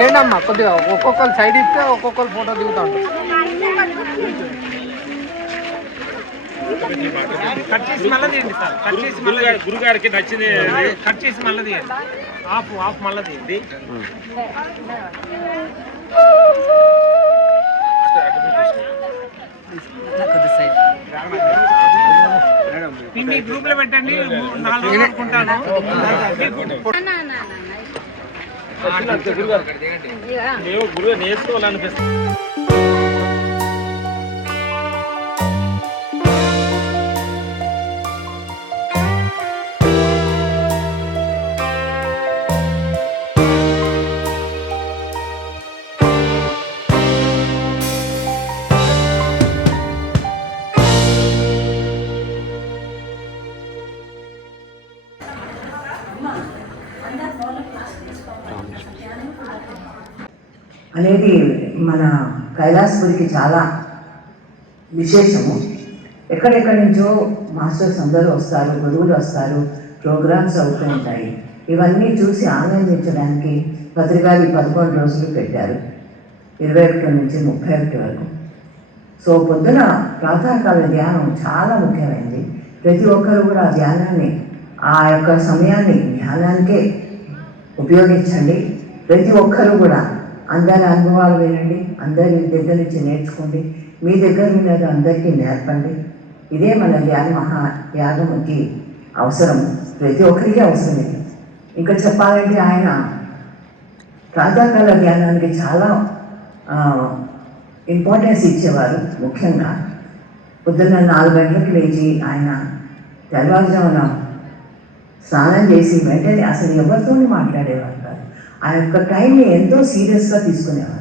లేండమ్మా కొద్దిగా ఒక్కొక్కరు సైడ్ ఇస్తే ఒక్కొక్కరు ఫోటో దిగుతా కట్ చేసి మళ్ళీ తీయండి సార్ కట్ చేసి మళ్ళీ గురుగారు గురుగారికి నచ్చింది కట్ చేసి మళ్ళీ తీయండి. ఆఫ్ ఆఫ్ మళ్ళీ తీయండి. మీ గ్రూప్లో పెట్టండి నాలుగు అనుకుంటాను. నేర్చుకోవాలనిపిస్తుంది. అనేది మన కైలాసపురికి చాలా విశేషము. ఎక్కడెక్కడి నుంచో మాస్టర్స్ అందరూ వస్తారు గురువులు వస్తారు ప్రోగ్రామ్స్ అవుతూ ఉంటాయి. ఇవన్నీ చూసి ఆనందించడానికి భద్రగారి పదకొండు రోజులు పెట్టారు. ఇరవై ఒకటి నుంచి ముప్పై ఒకటి వరకు. సో పొద్దున ప్రాతకాల ధ్యానం చాలా ముఖ్యమైనది. ప్రతి ఒక్కరు కూడా ఆ ధ్యానాన్ని ఆ యొక్క సమయాన్ని ధ్యానానికే ఉపయోగించండి. ప్రతి ఒక్కరు కూడా అందరి అనుభవాలు వినండి. అందరి దగ్గర నుంచి నేర్చుకోండి. మీ దగ్గర ఉన్నది అందరికీ నేర్పండి. ఇదే మన ధ్యాన మహా యాగముకి అవసరం. ప్రతి ఒక్కరికి అవసరం ఇది ఇంకా చెప్పాలంటే ఆయన ప్రాతకాల ధ్యానానికి చాలా ఇంపార్టెన్స్ ఇచ్చేవారు ముఖ్యంగా. పొద్దున్న నాలుగు గంటలకు లేచి ఆయన తెల్లవారుజామున స్నానం చేసి వెంటనే అసలు ఎవరితోనూ మాట్లాడేవారు కాదు. ఆ యొక్క టైంని ఎంతో సీరియస్గా తీసుకునేవారు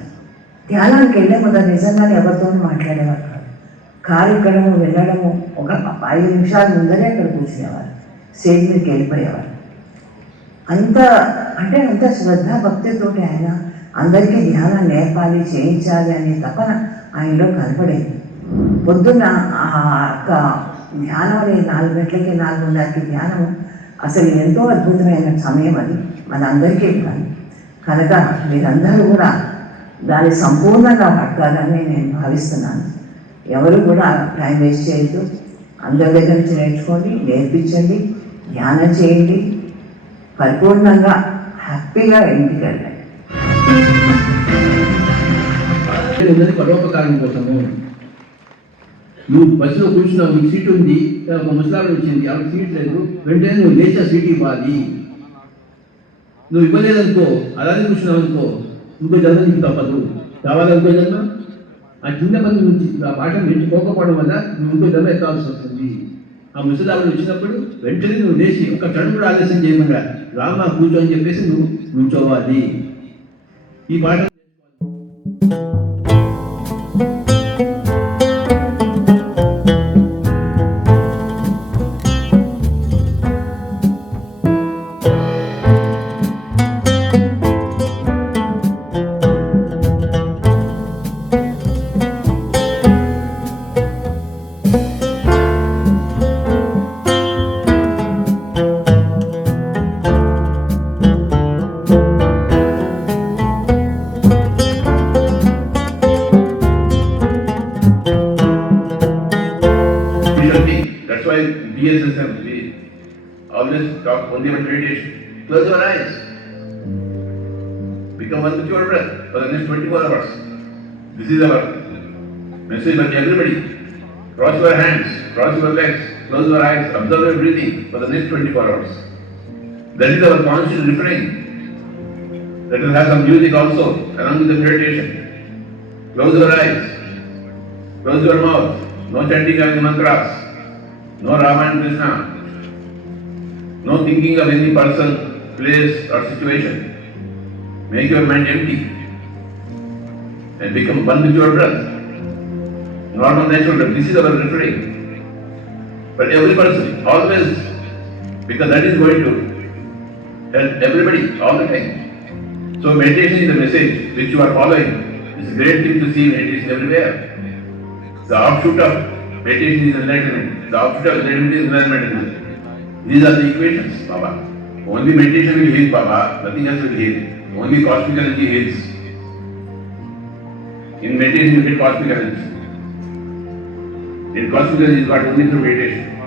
ధ్యానానికి వెళ్ళే ముందు నిజంగానే ఎవరితోనూ మాట్లాడేవారు కాదు. కారు ఎక్కడము వెళ్ళడము ఒక ఐదు నిమిషాల ముందరే అక్కడ కూర్చునేవారు స్టేజ్ మీదకి వెళ్ళిపోయేవారు అంత అంటే అంత శ్రద్ధ భక్తితోటి ఆయన అందరికీ ధ్యానం నేర్పాలి చేయించాలి అనే తపన ఆయనలో కనపడేది. పొద్దున్న ఆ యొక్క ధ్యానం అనేది నాలుగు గంటలకి నాలుగున్నరకి ధ్యానం అసలు ఎంతో అద్భుతమైన సమయం అది. మన అందరికీ కానీ కనుక మీరందరూ కూడా దాన్ని సంపూర్ణంగా పట్టాలని నేను భావిస్తున్నాను. ఎవరు కూడా టైం వేస్ట్ చేయొద్దు. అందరి దగ్గర నుంచి నేర్చుకోండి నేర్పించండి ధ్యానం చేయండి. పరిపూర్ణంగా హ్యాపీగా ఇంటికి వెళ్ళండి. ఉన్నది పరోపకారం కోసము. నువ్వు బస్సులో కూర్చున్నావు నీకు సీట్ ఉంది ఒక ముసలాడు వచ్చింది ఆవిడ సీట్ లేదు. వెంటనే నువ్వు లేచా సీట్ ఇవ్వాలి నువ్వు ఇవ్వలేదనుకో అలాగే కూర్చున్నావు అనుకో ఇంకో జన్మ నీకు తప్పదు. కావాలనుకో జన్మ ఆ చిన్న మంది నుంచి ఆ పాట నేర్చుకోకపోవడం వల్ల నువ్వు ఇంకో జన్మ ఎత్తాల్సి వస్తుంది. ఆ ముసలావిడ వచ్చినప్పుడు వెంటనే నువ్వు లేచి ఒక క్షణం కూడా ఆలస్యం చేయమన్నా రామ కూర్చో అని చెప్పేసి నువ్వు కూర్చోవాలి ఈ పాట that's why BSSM, we always talk only about meditation. Close your eyes. Become one with your breath for the next 24 hours. This is our message for everybody. Cross your hands, cross your legs, close your eyes, observe your breathing for the next 24 hours. That is our conscious refrain. That will have some music also along with the meditation. Close your eyes. Close your mouth. No chanting of any mantras. No Rama and Krishna. No thinking of any person, place or situation. Make your mind empty. And become one with your breath. Normal natural breath. This is our refrain. But every person, always, because that is going to help everybody all the time. So meditation is the message which you are following. It's a great thing to see meditation everywhere. The offshoot of meditation is enlightenment. The opposite of enlightenment is enlightenment. These are the equations, Baba. Only meditation will heal, Baba. Nothing else will heal. Only cosmic energy heals. In meditation, you get cosmic energy. In cosmic energy is got only through meditation.